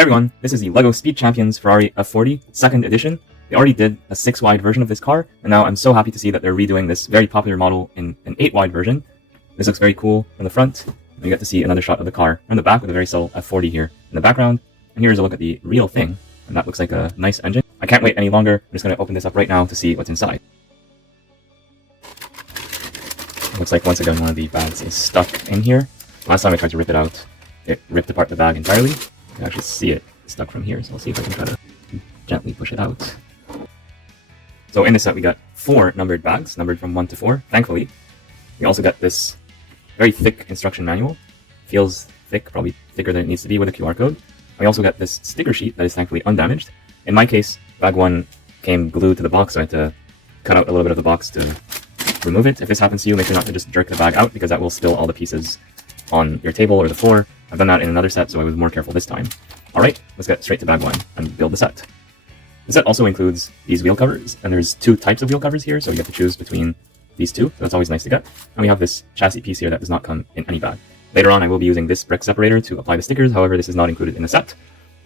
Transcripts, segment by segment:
Hey everyone, this is the LEGO Speed Champions Ferrari F40 2nd edition. They already did a 6-wide version of this car, and now I'm so happy to see that they're redoing this very popular model in an 8-wide version. This looks very cool from the front. You get to see another shot of the car from the back with a very subtle F40 here in the background. And here's a look at the real thing, and that looks like a nice engine. I can't wait any longer. I'm just going to open this up right now to see what's inside. Looks like once again one of the bags is stuck in here. Last time I tried to rip it out, it ripped apart the bag entirely. You can actually see it stuck from here, so I'll see if I can try to gently push it out. So in this set we got 4 numbered bags, numbered from 1 to 4, thankfully. We also got this very thick instruction manual. Feels thick, probably thicker than it needs to be with a QR code. We also got this sticker sheet that is thankfully undamaged. In my case, bag 1 came glued to the box, so I had to cut out a little bit of the box to remove it. If this happens to you, make sure not to just jerk the bag out, because that will spill all the pieces on your table or the floor. I've done that in another set, so I was more careful this time. Alright, let's get straight to bag 1 and build the set. The set also includes these wheel covers, and there's 2 types of wheel covers here, so you have to choose between these 2, so that's always nice to get. And we have this chassis piece here that does not come in any bag. Later on I will be using this brick separator to apply the stickers, however this is not included in the set.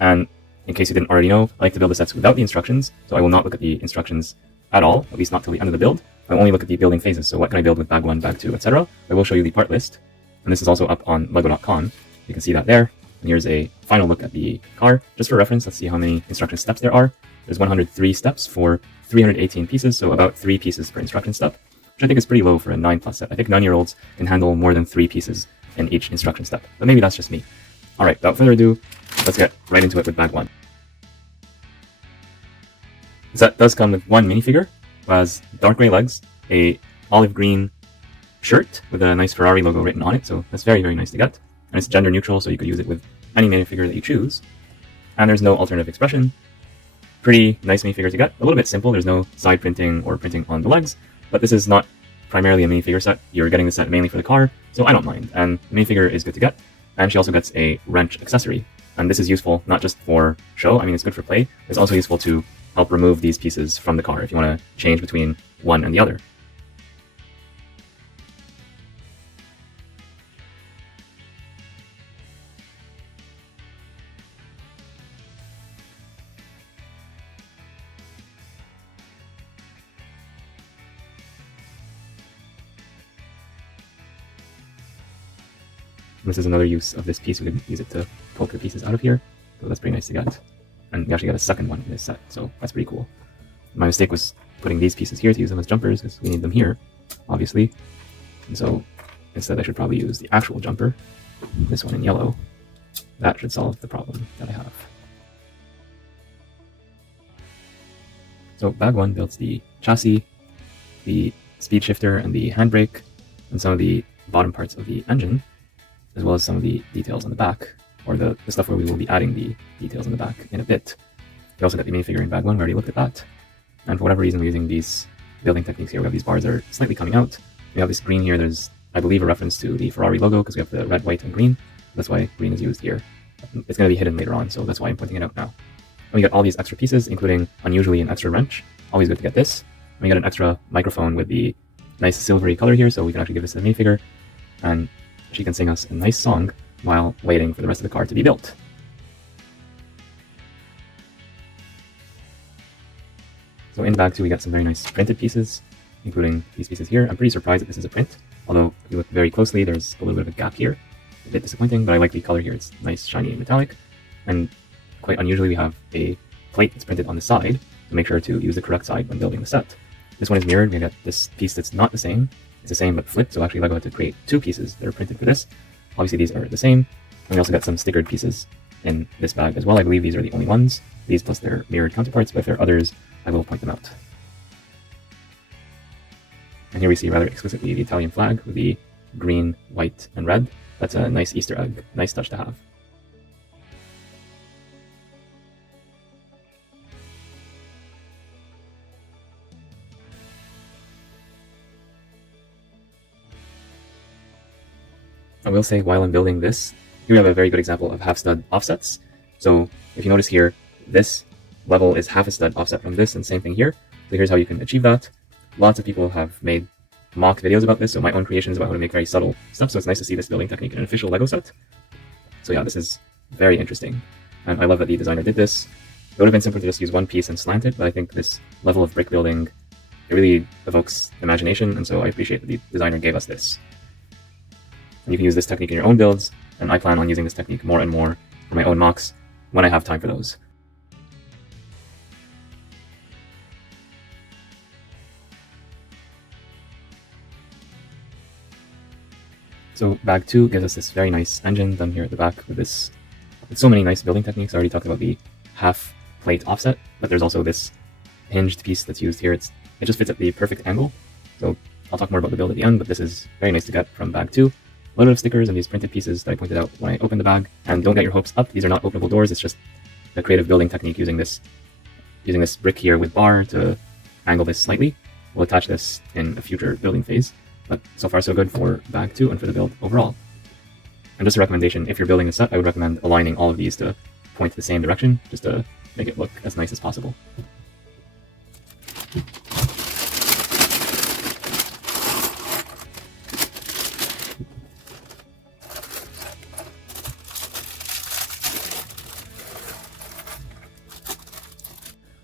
And in case you didn't already know, I like to build the sets without the instructions, so I will not look at the instructions at all, at least not till the end of the build. I only look at the building phases, so what can I build with bag 1, bag 2, etc. I will show you the part list, and this is also up on lego.com. You can see that there. And here's a final look at the car. Just for reference, let's see how many instruction steps there are. There's 103 steps for 318 pieces, so about 3 pieces per instruction step, which I think is pretty low for a 9+ set. I think 9-year-olds can handle more than 3 pieces in each instruction step, but maybe that's just me. Alright, without further ado, let's get right into it with bag 1. The set does come with 1 minifigure, who has dark gray legs, a olive green shirt with a nice Ferrari logo written on it, so that's very, very nice to get. And it's gender neutral, so you could use it with any minifigure that you choose. And there's no alternative expression. Pretty nice minifigure to get. A little bit simple, there's no side printing or printing on the legs, but this is not primarily a minifigure set. You're getting the set mainly for the car, so I don't mind. And the minifigure is good to get. And she also gets a wrench accessory. And this is useful not just for show, I mean it's good for play, it's also useful to help remove these pieces from the car if you want to change between one and the other. This is another use of this piece. We can use it to poke the pieces out of here, so that's pretty nice to get. And we actually got a second one in this set, so that's pretty cool. My mistake was putting these pieces here to use them as jumpers, because we need them here, obviously. And so instead I should probably use the actual jumper, this one in yellow. That should solve the problem that I have. So bag 1 builds the chassis, the speed shifter, and the handbrake, and some of the bottom parts of the engine, as well as some of the details on the back, or the stuff where we will be adding the details on the back in a bit. We also got the minifigure in bag 1, we already looked at that. And for whatever reason we're using these building techniques here. We have these bars that are slightly coming out. We have this green here, there's, I believe, a reference to the Ferrari logo, because we have the red, white, and green. That's why green is used here. It's going to be hidden later on, so that's why I'm pointing it out now. And we got all these extra pieces, including, unusually, an extra wrench. Always good to get this. And we got an extra microphone with the nice silvery color here, so we can actually give this to the minifigure. And she can sing us a nice song while waiting for the rest of the car to be built. So in bag 2 we got some very nice printed pieces, including these pieces here. I'm pretty surprised that this is a print, although if you look very closely there's a little bit of a gap here. A bit disappointing, but I like the color here. It's nice, shiny, and metallic. And quite unusually we have a plate that's printed on the side to make sure to use the correct side when building the set. This one is mirrored. We got this piece that's not the same. It's the same but flipped, so actually LEGO had to create 2 pieces that are printed for this. Obviously these are the same. And we also got some stickered pieces in this bag as well. I believe these are the only ones. These plus their mirrored counterparts, but if there are others, I will point them out. And here we see rather explicitly the Italian flag with the green, white, and red. That's a nice Easter egg, nice touch to have. I will say, while I'm building this, here we have a very good example of half stud offsets. So if you notice here, this level is half a stud offset from this, and same thing here. So here's how you can achieve that. Lots of people have made mock videos about this, so my own creations about how to make very subtle stuff, so it's nice to see this building technique in an official LEGO set. So yeah, this is very interesting. and I love that the designer did this. It would have been simpler to just use one piece and slant it, but I think this level of brick building, it really evokes imagination, and so I appreciate that the designer gave us this. And you can use this technique in your own builds, and I plan on using this technique more and more for my own mocks when I have time for those. So bag 2 gives us this very nice engine done here at the back with so many nice building techniques. I already talked about the half plate offset, but there's also this hinged piece that's used here. It just fits at the perfect angle. So I'll talk more about the build at the end, but this is very nice to get from bag 2. A little bit of stickers and these printed pieces that I pointed out when I opened the bag. And don't get your hopes up, these are not openable doors, it's just a creative building technique using this brick here with bar to angle this slightly. We'll attach this in a future building phase. But so far so good for bag 2 and for the build overall. And just a recommendation, if you're building a set, I would recommend aligning all of these to point the same direction, just to make it look as nice as possible.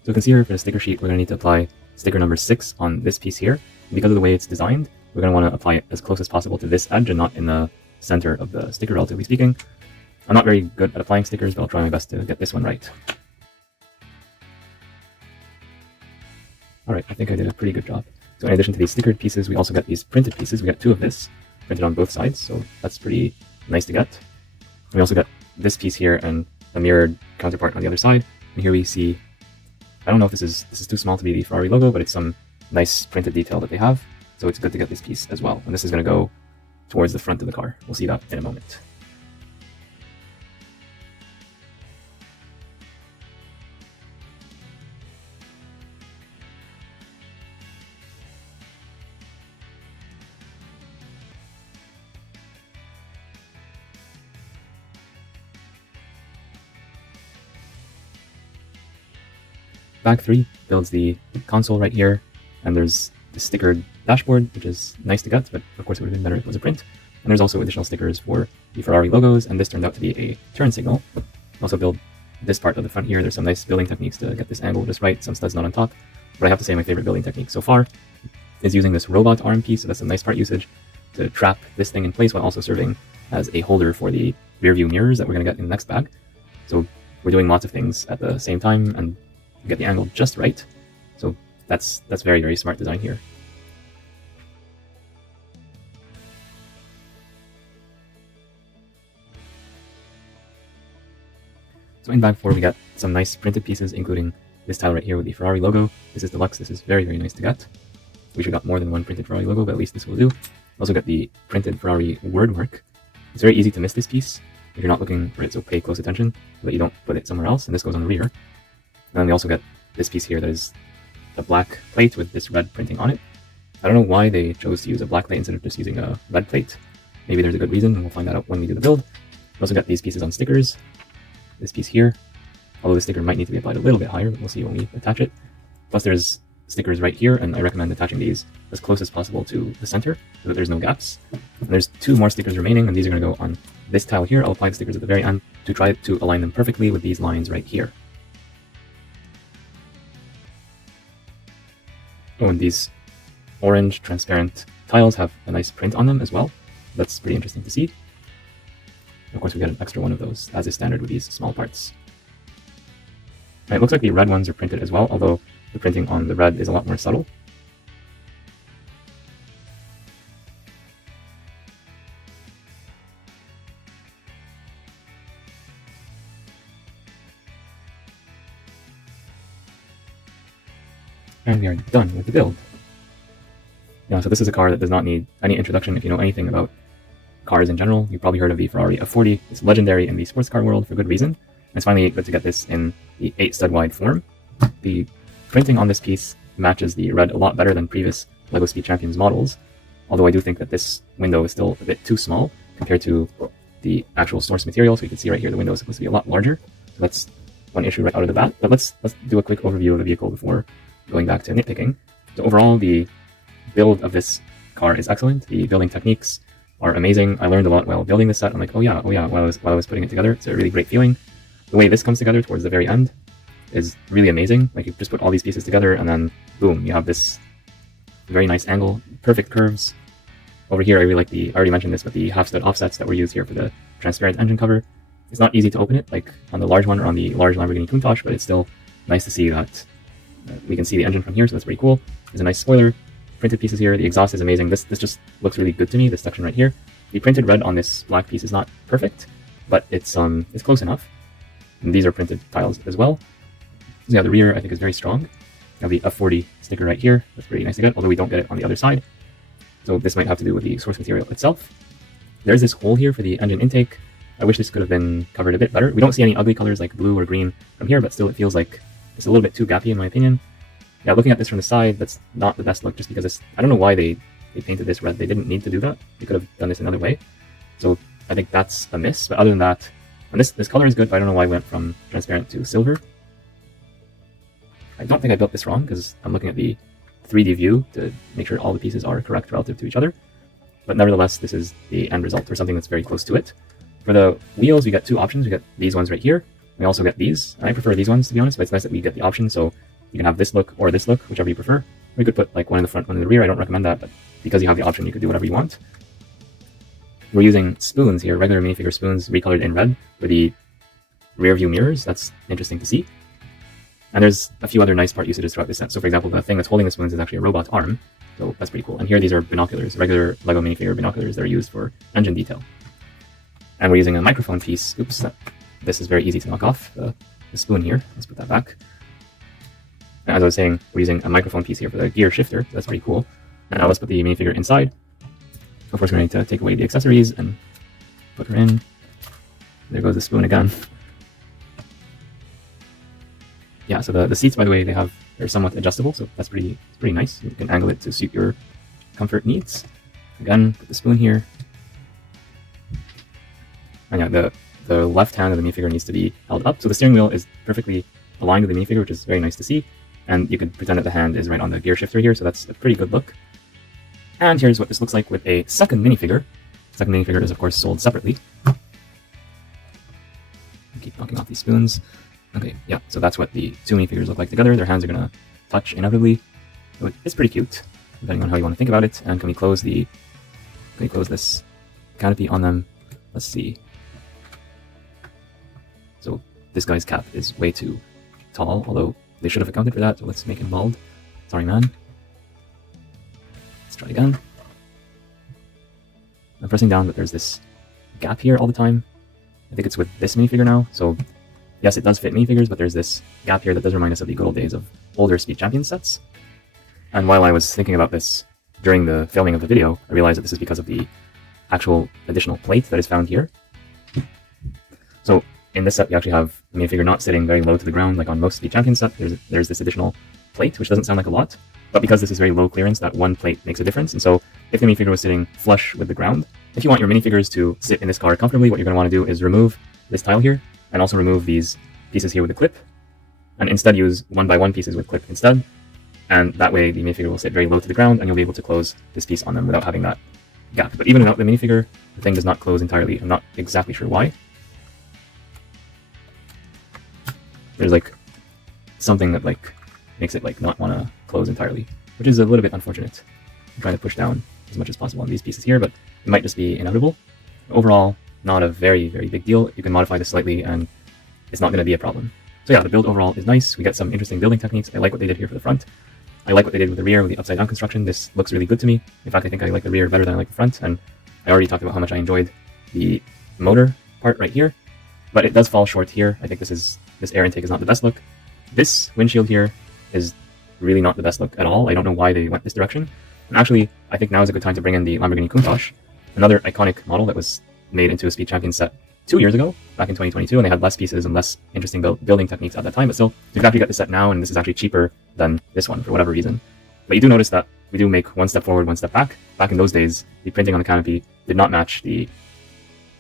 So you can see here for the sticker sheet, we're going to need to apply sticker number 6 on this piece here. And because of the way it's designed, we're going to want to apply it as close as possible to this edge and not in the center of the sticker, relatively speaking. I'm not very good at applying stickers, but I'll try my best to get this one right. Alright, I think I did a pretty good job. So in addition to these stickered pieces, we also get these printed pieces. We get 2 of this, printed on both sides, so that's pretty nice to get. We also get this piece here and a mirrored counterpart on the other side. And here we see, I don't know if this is too small to be the Ferrari logo, but it's some nice printed detail that they have. So it's good to get this piece as well. And this is going to go towards the front of the car. We'll see that in a moment. Bag 3 builds the console right here, and there's the stickered dashboard, which is nice to get, but of course it would have been better if it was a print. And there's also additional stickers for the Ferrari logos, and this turned out to be a turn signal. Also build this part of the front here. There's some nice building techniques to get this angle just right, some studs not on top. But I have to say my favorite building technique so far is using this robot arm piece, so that's some nice part usage, to trap this thing in place while also serving as a holder for the rear view mirrors that we're going to get in the next bag. So we're doing lots of things at the same time and get the angle just right. So that's very, very smart design here. So in bag 4 we got some nice printed pieces, including this tile right here with the Ferrari logo. This is deluxe. This is very, very nice to get. We should have got more than one printed Ferrari logo, but at least this will do. Also got the printed Ferrari word work. It's very easy to miss this piece if you're not looking for it, so pay close attention so that you don't put it somewhere else, and this goes on the rear. And then we also get this piece here that is a black plate with this red printing on it. I don't know why they chose to use a black plate instead of just using a red plate. Maybe there's a good reason, and we'll find that out when we do the build. We also got these pieces on stickers. This piece here, although the sticker might need to be applied a little bit higher, but we'll see when we attach it. Plus there's stickers right here, and I recommend attaching these as close as possible to the center so that there's no gaps. And there's 2 more stickers remaining, and these are going to go on this tile here. I'll apply the stickers at the very end to try to align them perfectly with these lines right here. Oh, and these orange transparent tiles have a nice print on them as well. That's pretty interesting to see. Of course, we get an extra one of those, as is standard with these small parts. And it looks like the red ones are printed as well, although the printing on the red is a lot more subtle. And we are done with the build. Yeah, so this is a car that does not need any introduction. If you know anything about cars in general, you've probably heard of the Ferrari F40. It's legendary in the sports car world for good reason. And it's finally good to get this in the 8 stud wide form. The printing on this piece matches the red a lot better than previous LEGO Speed Champions models, although I do think that this window is still a bit too small compared to the actual source material. So you can see right here the window is supposed to be a lot larger. So that's one issue right out of the bat. But let's do a quick overview of the vehicle before going back to nitpicking. So overall, the build of this car is excellent. The building techniques are amazing. I learned a lot while building this set. I'm like, oh yeah, while I was putting it together. It's a really great feeling. the way this comes together towards the very end is really amazing. Like, you just put all these pieces together and then boom, you have this very nice angle, perfect curves. Over here, I really like I already mentioned this, but the half stud offsets that were used here for the transparent engine cover. It's not easy to open it, like on the large one or on the large Lamborghini Countach, but it's still nice to see that we can see the engine from here, so that's pretty cool. There's a nice spoiler, printed pieces here. The exhaust is amazing. This just looks really good to me, this section right here. The printed red on this black piece is not perfect, but it's close enough. And these are printed tiles as well. So yeah, the rear I think is very strong. You have the F40 sticker right here. That's pretty nice to get, although we don't get it on the other side. So this might have to do with the source material itself. There's this hole here for the engine intake. I wish this could have been covered a bit better. We don't see any ugly colors like blue or green from here, but still it feels like it's a little bit too gappy in my opinion. Yeah, looking at this from the side, that's not the best look just because I don't know why they painted this red. They didn't need to do that. They could have done this another way. So I think that's a miss. But other than that, and this color is good, but I don't know why I went from transparent to silver. I don't think I built this wrong because I'm looking at the 3D view to make sure all the pieces are correct relative to each other. But nevertheless, this is the end result, or something that's very close to it. For the wheels, we get two options. We get these ones right here. We also get these. I prefer these ones, to be honest, but it's nice that we get the option, so you can have this look or this look, whichever you prefer. We could put like one in the front, one in the rear. I don't recommend that, but because you have the option, you could do whatever you want. We're using spoons here, regular minifigure spoons recolored in red for the rear view mirrors. That's interesting to see. And there's a few other nice part usages throughout this set. So for example, the thing that's holding the spoons is actually a robot arm. So that's pretty cool. And here these are binoculars, regular LEGO minifigure binoculars that are used for engine detail. And we're using a microphone piece. Oops, this is very easy to knock off, the spoon here. Let's put that back. And as I was saying, we're using a microphone piece here for the gear shifter. That's pretty cool. And now let's put the minifigure inside. Of course, we're going to take away the accessories and put her in. There goes the spoon again. Yeah, so the seats, by the way, they're somewhat adjustable, so that's pretty nice. You can angle it to suit your comfort needs. Again, put the spoon here. And yeah, the left hand of the minifigure needs to be held up, so the steering wheel is perfectly aligned with the minifigure, which is very nice to see. And you could pretend that the hand is right on the gear shifter here, so that's a pretty good look. And here's what this looks like with a second minifigure. The second minifigure is, of course, sold separately. Keep knocking off these spoons. Okay, yeah, so that's what the two minifigures look like together. Their hands are going to touch inevitably. So it's pretty cute, depending on how you want to think about it. And can we close this canopy on them? Let's see. So this guy's cap is way too tall, although they should have accounted for that, so let's make him bald. Sorry, man. Let's try again. I'm pressing down, but there's this gap here all the time. I think it's with this minifigure now, so yes, it does fit minifigures, but there's this gap here that does remind us of the good old days of older Speed Champions sets. And while I was thinking about this during the filming of the video, I realized that this is because of the actual additional plate that is found here. So in this set, we actually have the minifigure not sitting very low to the ground like on most Speed Champions set. There's this additional plate, which doesn't sound like a lot, but because this is very low clearance, that one plate makes a difference. And so if the minifigure was sitting flush with the ground, if you want your minifigures to sit in this car comfortably, what you're going to want to do is remove this tile here, and also remove these pieces here with a clip, and instead use 1x1 pieces with clip instead. And that way the minifigure will sit very low to the ground, and you'll be able to close this piece on them without having that gap. But even without the minifigure, the thing does not close entirely. I'm not exactly sure why. There's like something that like makes it like not want to close entirely, which is a little bit unfortunate. I'm trying to push down as much as possible on these pieces here, but it might just be inevitable. Overall, not a very big deal. You can modify this slightly and it's not going to be a problem. So yeah, the build overall is nice. We get some interesting building techniques. I like what they did here for the front. I like what they did with the rear with the upside down construction. This looks really good to me. In fact, I think I like the rear better than I like the front, and I already talked about how much I enjoyed the motor part right here, but it does fall short here. I think this air intake is not the best look. This windshield here is really not the best look at all. I don't know why they went this direction. And actually, I think now is a good time to bring in the Lamborghini Countach, another iconic model that was made into a Speed Champions set 2 years ago, back in 2022, and they had less pieces and less interesting building techniques at that time, but still, you can actually get the set now, and this is actually cheaper than this one for whatever reason. But you do notice that we do make one step forward, one step back. Back in those days, the printing on the canopy did not match the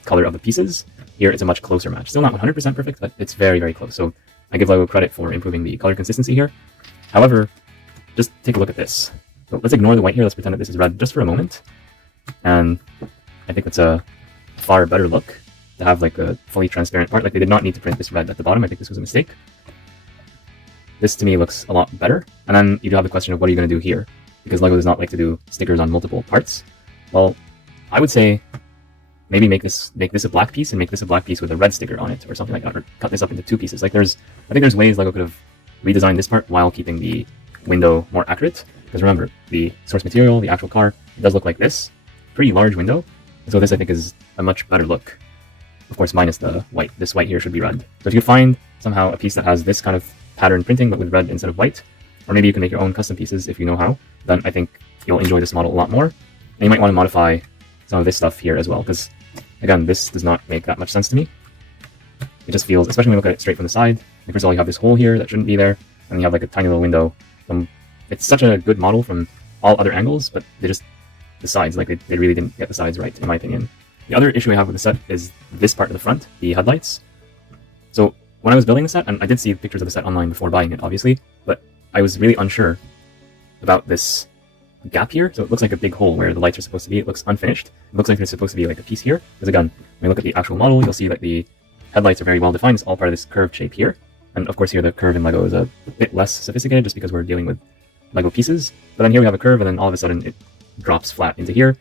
color of the pieces. Here, it's a much closer match. Still not 100% perfect, but it's very close. So I give LEGO credit for improving the color consistency here. However, just take a look at this. So let's ignore the white here. Let's pretend that this is red just for a moment. And I think that's a far better look to have like a fully transparent part. Like they did not need to print this red at the bottom. I think this was a mistake. This to me looks a lot better. And then you do have the question of what are you going to do here? Because LEGO does not like to do stickers on multiple parts. Well, I would say maybe make this a black piece and make this a black piece with a red sticker on it or something like that, or cut this up into 2 pieces. Like I think there's ways LEGO could have redesigned this part while keeping the window more accurate. Because remember, the source material, the actual car, it does look like this. Pretty large window. So this I think is a much better look. Of course, minus the white. This white here should be red. So if you find somehow a piece that has this kind of pattern printing but with red instead of white, or maybe you can make your own custom pieces if you know how, then I think you'll enjoy this model a lot more. And you might want to modify some of this stuff here as well, because again, this does not make that much sense to me. It just feels, especially when you look at it straight from the side, like first of all you have this hole here that shouldn't be there, and you have like a tiny little window. It's such a good model from all other angles, but the sides, like they really didn't get the sides right, in my opinion. The other issue I have with the set is this part of the front, the headlights. So when I was building the set, and I did see pictures of the set online before buying it, obviously, but I was really unsure about this gap here. So it looks like a big hole where the lights are supposed to be. It looks unfinished. It looks like there's supposed to be like a piece here. Because again, when you look at the actual model, you'll see that the headlights are very well defined. It's all part of this curved shape here. And of course here the curve in LEGO is a bit less sophisticated just because we're dealing with LEGO pieces. But then here we have a curve, and then all of a sudden it drops flat into here.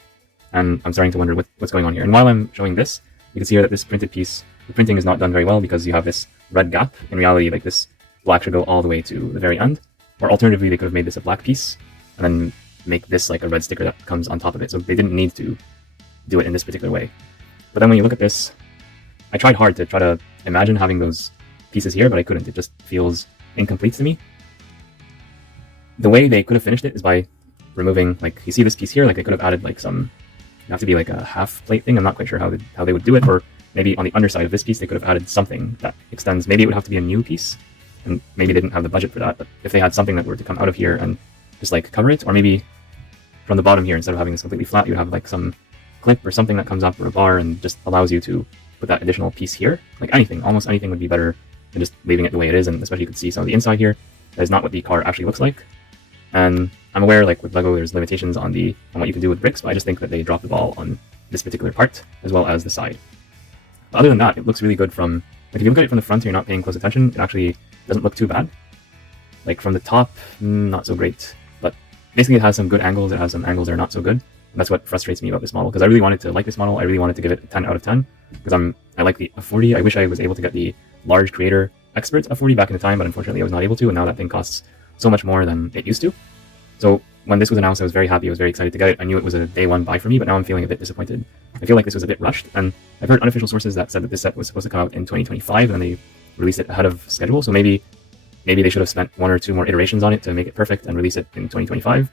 And I'm starting to wonder what's going on here. And while I'm showing this, you can see here that this printed piece, the printing is not done very well because you have this red gap. In reality, like this black should go all the way to the very end. Or alternatively, they could have made this a black piece and then make this like a red sticker that comes on top of it. So they didn't need to do it in this particular way. But then when you look at this, I tried hard to try to imagine having those pieces here, but I couldn't. It just feels incomplete to me. The way they could have finished it is by removing, like, you see this piece here, like they could have added like some, it have to be like a half plate thing. I'm not quite sure how they would do it, or maybe on the underside of this piece they could have added something that extends. Maybe it would have to be a new piece, and maybe they didn't have the budget for that. But if they had something that were to come out of here and just like cover it, or maybe from the bottom here, instead of having this completely flat, you would have like some clip or something that comes up, or a bar, and just allows you to put that additional piece here. Like anything, almost anything would be better than just leaving it the way it is. And especially you can see some of the inside here. That is not what the car actually looks like. And I'm aware, like with LEGO, there's limitations on what you can do with bricks, but I just think that they dropped the ball on this particular part as well as the side. But other than that, it looks really good from, like if you look at it from the front and you're not paying close attention, it actually doesn't look too bad. Like from the top, not so great. But basically it has some good angles, it has some angles that are not so good. And that's what frustrates me about this model, because I really wanted to like this model. I really wanted to give it a 10 out of 10, because I like the F40. I wish I was able to get the large creator expert F40 back in the time, but unfortunately I was not able to, and now that thing costs so much more than it used to. So when this was announced, I was very happy, I was very excited to get it. I knew it was a day one buy for me, but now I'm feeling a bit disappointed. I feel like this was a bit rushed, and I've heard unofficial sources that said that this set was supposed to come out in 2025, and then they released it ahead of schedule, so maybe they should have spent 1 or 2 more iterations on it to make it perfect and release it in 2025.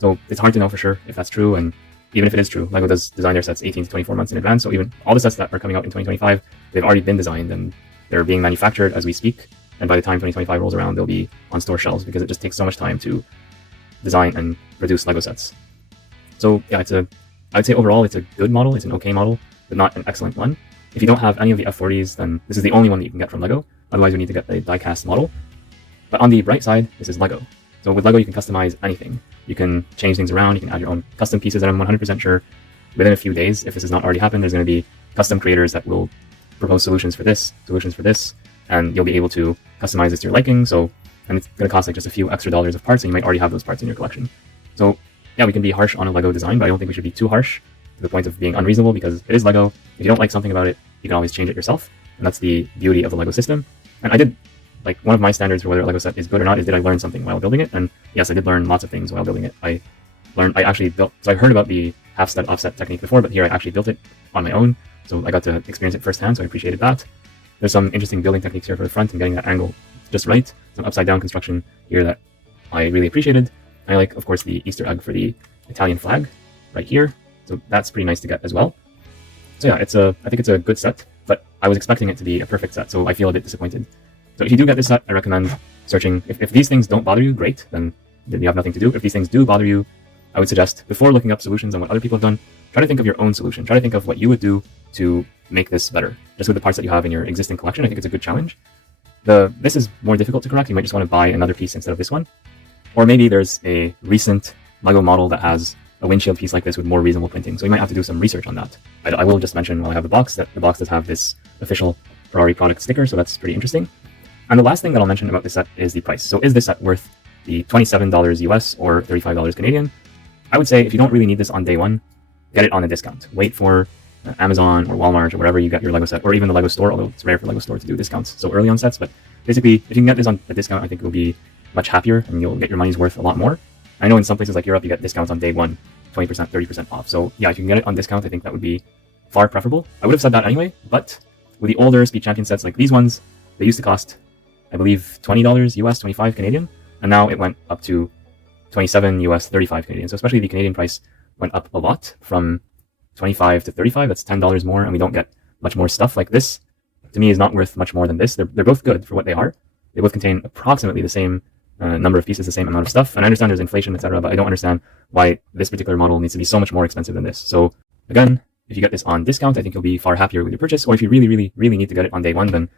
So it's hard to know for sure if that's true, and even if it is true, LEGO does design their sets 18 to 24 months in advance, so even all the sets that are coming out in 2025, they've already been designed, and they're being manufactured as we speak, and by the time 2025 rolls around, they'll be on store shelves, because it just takes so much time to design and produce LEGO sets. So yeah, I'd say overall it's a good model, it's an okay model, but not an excellent one. If you don't have any of the F40s, then this is the only one that you can get from LEGO, otherwise you need to get the die-cast model. But on the bright side, this is LEGO. So with LEGO you can customize anything. You can change things around, you can add your own custom pieces, and I'm 100% sure within a few days, if this has not already happened, there's going to be custom creators that will propose solutions for this, and you'll be able to customize this to your liking. So, and it's going to cost like just a few extra dollars of parts, and you might already have those parts in your collection. So yeah, we can be harsh on a LEGO design, but I don't think we should be too harsh to the point of being unreasonable, because it is LEGO. If you don't like something about it, you can always change it yourself, and that's the beauty of the LEGO system. And I did, like, one of my standards for whether a LEGO set is good or not is, did I learn something while building it? And yes, I did learn lots of things while building it. I actually built, so I've heard about the half-step offset technique before, but here I actually built it on my own, so I got to experience it firsthand, so I appreciated that. There's some interesting building techniques here for the front and getting that angle just right. Some upside-down construction here that I really appreciated. I like, of course, the Easter egg for the Italian flag right here, so that's pretty nice to get as well. So yeah, I think it's a good set, but I was expecting it to be a perfect set, so I feel a bit disappointed. So if you do get this set, I recommend searching. If these things don't bother you, great, then you have nothing to do. If these things do bother you, I would suggest, before looking up solutions on what other people have done, try to think of your own solution. Try to think of what you would do to make this better, just with the parts that you have in your existing collection. I think it's a good challenge. This is more difficult to correct. You might just want to buy another piece instead of this one. Or maybe there's a recent LEGO model that has a windshield piece like this with more reasonable printing. So we might have to do some research on that. I will just mention while I have the box that the box does have this official Ferrari product sticker, so that's pretty interesting. And the last thing that I'll mention about this set is the price. So is this set worth the $27 US or $35 Canadian? I would say if you don't really need this on day one, get it on a discount. Wait for Amazon or Walmart or wherever you get your Lego set, or even the Lego store, although it's rare for Lego store to do discounts so early on sets. But basically, if you can get this on a discount, I think you'll be much happier and you'll get your money's worth a lot more. I know in some places like Europe, you get discounts on day one, 20%, 30% off. So yeah, if you can get it on discount, I think that would be far preferable. I would have said that anyway, but with the older Speed Champion sets like these ones, they used to cost, I believe, $20 US, 25 Canadian, and now it went up to 27 US, 35 Canadian. So especially the Canadian price went up a lot from 25 to 35. That's $10 more, and we don't get much more stuff. Like this, to me, is not worth much more than this. They're both good for what they are. They both contain approximately the same number of pieces, the same amount of stuff. And I understand there's inflation, etc., but I don't understand why this particular model needs to be so much more expensive than this. So again, if you get this on discount, I think you'll be far happier with your purchase. Or if you really, really, really need to get it on day one, then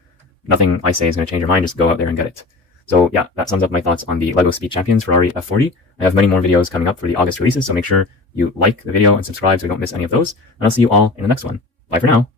nothing I say is going to change your mind. Just go out there and get it. So yeah, that sums up my thoughts on the LEGO Speed Champions Ferrari F40. I have many more videos coming up for the August releases, so make sure you like the video and subscribe so you don't miss any of those. And I'll see you all in the next one. Bye for now.